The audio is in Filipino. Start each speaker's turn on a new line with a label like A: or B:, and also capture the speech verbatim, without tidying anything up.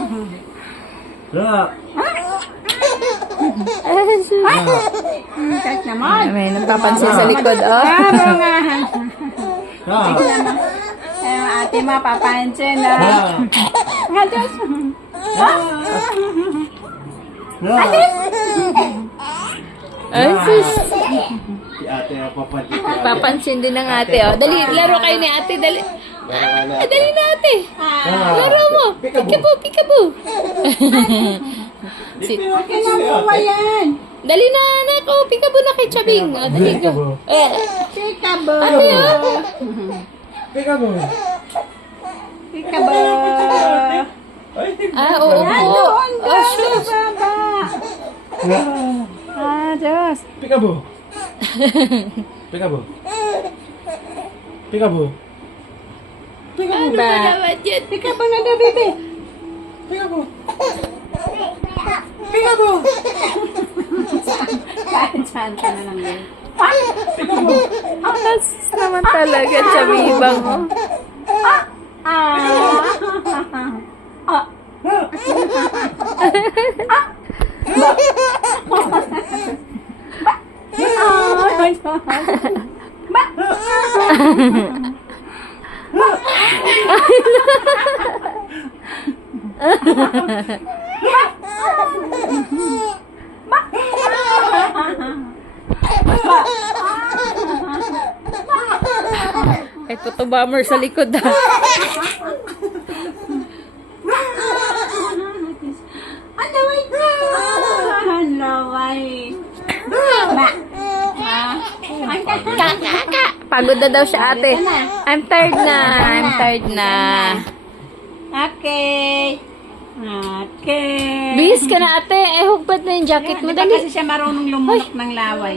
A: Ra.
B: Ay, sus.
C: Kahit naman.
B: May nagpapansin sa likod, oh.
C: Pero nga.
A: Ra.
C: Tignan mo. Eh, ate mapapansin na.
A: Ra.
C: Nga, Diyos.
A: Ra.
B: Ay, sus.
A: Si ate ang papansin. si ate.
B: Papansin din ng ate, oh. Dali, laro kayo ni ate, dali. Ah, dali na ate. Laro mo. Peekaboo, peekaboo. si,
C: Akin ang buwa yan.
B: dali na, anak, oh. Peekaboo na kay Chabing. Oh, dali ka. Eh,
C: Peekaboo.
B: ate, oh.
A: Peekaboo.
C: Peekaboo.
B: Ah, oo po.
C: Doon
B: Oh,
C: daw
B: sus.
C: sa baba. Ah, Diyos.
A: Peekaboo. Peekaboo. Peekaboo.
B: Ano ba naman yan?
C: Peekaboo na daw, bebe.
A: Peekaboo.
C: Peekaboo. Kahit saan ka na lang yun.
B: Ang nasis naman talaga, Chabibang, oh.
C: Ah.
B: Ay, puto bomber sa likod, ah.
C: Ang laway ko! Ang laway. Ba? Ang
B: Kaka! Pagod na daw siya, ate. I'm tired na. I'm tired na.
C: Okay. Okay.
B: Bis ka na, ate. Eh, hugpad na yung jacket mo.
C: Di ba
B: Dali.
C: kasi siya marunong lumunok ng laway?